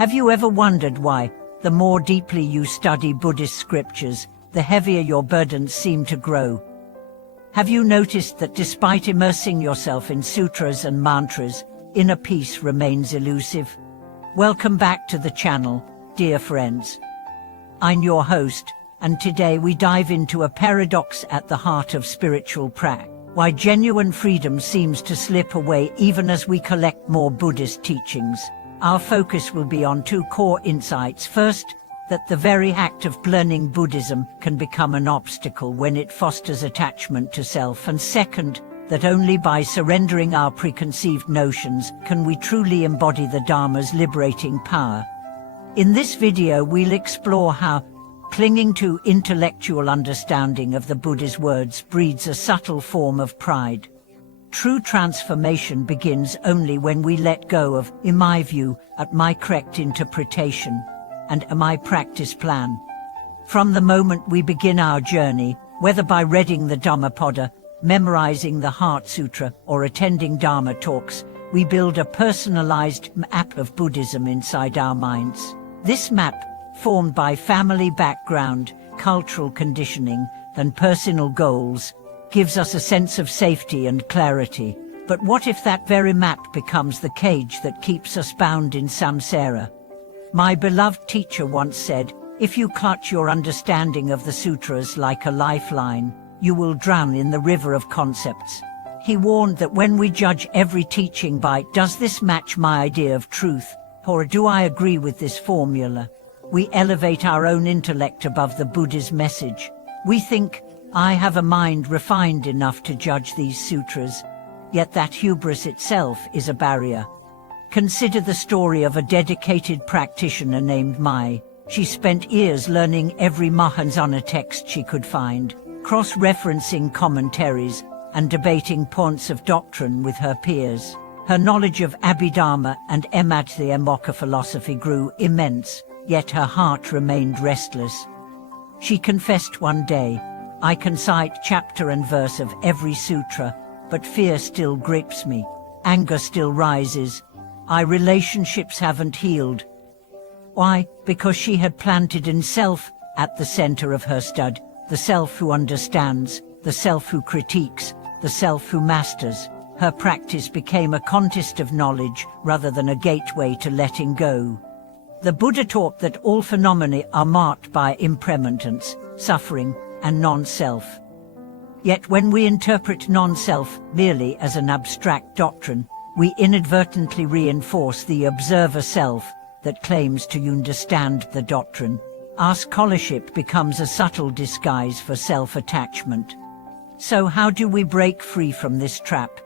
Have you ever wondered why, the more deeply you study Buddhist scriptures, the heavier your burdens seem to grow? Have you noticed that despite immersing yourself in sutras and mantras, inner peace remains elusive? Welcome back to the channel, dear friends. I'm your host, and today we dive into a paradox at the heart of spiritual practice. Why genuine freedom seems to slip away even as we collect more Buddhist teachings. Our focus will be on two core insights. First, that the very act of learning Buddhism can become an obstacle when it fosters attachment to self, and second, that only by surrendering our preconceived notions can we truly embody the Dharma's liberating power. In this video we'll explore how clinging to intellectual understanding of the Buddha's words breeds a subtle form of pride. True transformation begins only when we let go of, in my view, at my correct interpretation, and my practice plan. From the moment we begin our journey, whether by reading the Dhammapada, memorizing the Heart Sutra, or attending Dharma talks, we build a personalized map of Buddhism inside our minds. This map, formed by family background, cultural conditioning, and personal goals, gives us a sense of safety and clarity. But what if that very map becomes the cage that keeps us bound in samsara? My beloved teacher once said, if you clutch your understanding of the sutras like a lifeline, you will drown in the river of concepts. He warned that when we judge every teaching by, does this match my idea of truth, or do I agree with this formula, we elevate our own intellect above the Buddha's message. We think, I have a mind refined enough to judge these sutras, yet that hubris itself is a barrier. Consider the story of a dedicated practitioner named Mai. She spent years learning every Mahayana text she could find, cross-referencing commentaries, and debating points of doctrine with her peers. Her knowledge of Abhidharma and Ematthiya philosophy grew immense, yet her heart remained restless. She confessed one day, I can cite chapter and verse of every sutra, but fear still grips me, anger still rises, relationships haven't healed. Why? Because she had planted in self at the center of her stud, the self who understands, the self who critiques, the self who masters. Her practice became a contest of knowledge rather than a gateway to letting go. The Buddha taught that all phenomena are marked by impermanence, suffering, and non-self. Yet when we interpret non-self merely as an abstract doctrine, we inadvertently reinforce the observer self that claims to understand the doctrine. Our scholarship becomes a subtle disguise for self-attachment. So how do we break free from this trap?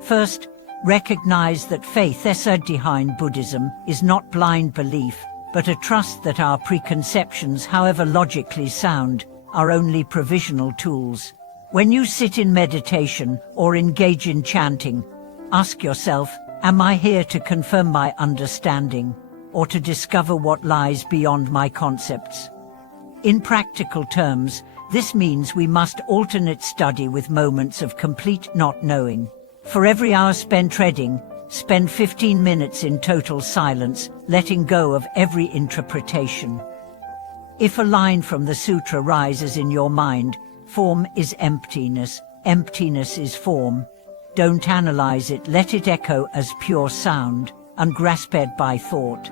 First, recognize that faith behind Buddhism is not blind belief, but a trust that our preconceptions, however logically sound, are only provisional tools. When you sit in meditation or engage in chanting, ask yourself, am I here to confirm my understanding, or to discover what lies beyond my concepts? In practical terms, this means we must alternate study with moments of complete not knowing. For every hour spent treading, spend 15 minutes in total silence, letting go of every interpretation. If a line from the sutra rises in your mind, form is emptiness, emptiness is form. Don't analyze it, let it echo as pure sound, ungrasped by thought.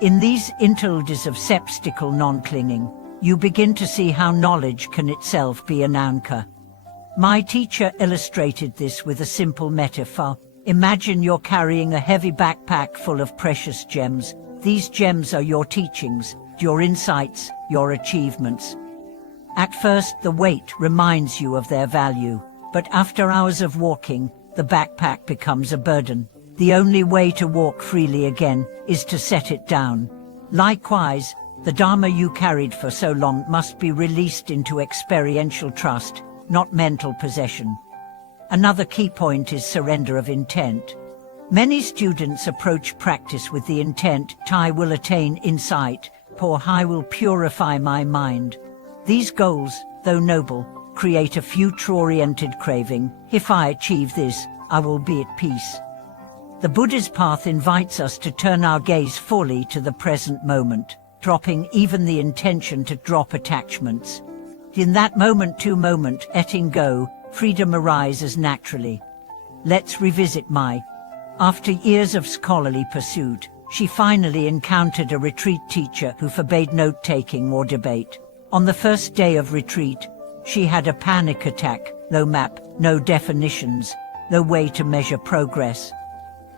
In these interludes of septical non-clinging, you begin to see how knowledge can itself be an anchor. My teacher illustrated this with a simple metaphor. Imagine you're carrying a heavy backpack full of precious gems. These gems are your teachings, your insights, your achievements. At first, the weight reminds you of their value, but after hours of walking, the backpack becomes a burden. The only way to walk freely again is to set it down. Likewise, the Dharma you carried for so long must be released into experiential trust, not mental possession. Another key point is surrender of intent. Many students approach practice with the intent, I will attain insight, or I will purify my mind. These goals, though noble, create a future-oriented craving. If I achieve this, I will be at peace. The Buddha's path invites us to turn our gaze fully to the present moment, dropping even the intention to drop attachments. In that moment-to-moment letting go, freedom arises naturally. Let's revisit Mai. After years of scholarly pursuit, she finally encountered a retreat teacher who forbade note-taking or debate. On the first day of retreat, she had a panic attack, no map, no definitions, no way to measure progress.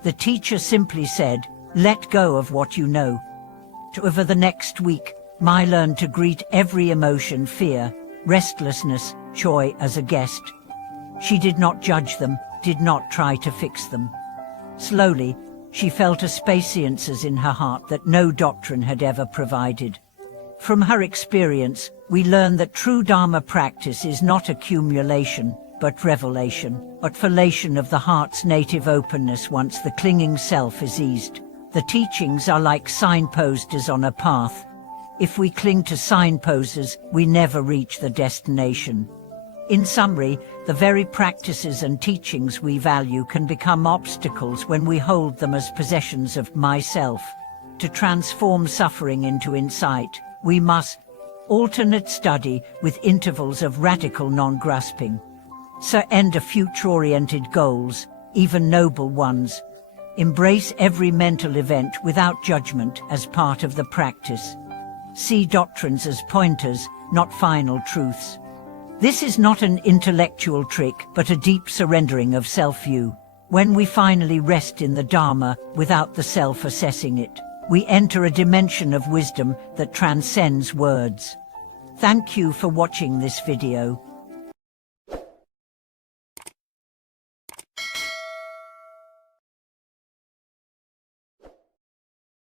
The teacher simply said, "Let go of what you know." Over the next week, Mai learned to greet every emotion, fear, restlessness, joy, as a guest. She did not judge them, did not try to fix them. Slowly, she felt a spaciousness in her heart that no doctrine had ever provided. From her experience, we learn that true Dharma practice is not accumulation, but revelation, revelation of the heart's native openness once the clinging self is eased. The teachings are like signposts on a path. If we cling to signposts, we never reach the destination. In summary, the very practices and teachings we value can become obstacles when we hold them as possessions of myself. To transform suffering into insight, we must alternate study with intervals of radical non-grasping. Surrender future-oriented goals, even noble ones. Embrace every mental event without judgment as part of the practice. See doctrines as pointers, not final truths. This is not an intellectual trick, but a deep surrendering of self-view. When we finally rest in the Dharma without the self assessing it, we enter a dimension of wisdom that transcends words. Thank you for watching this video.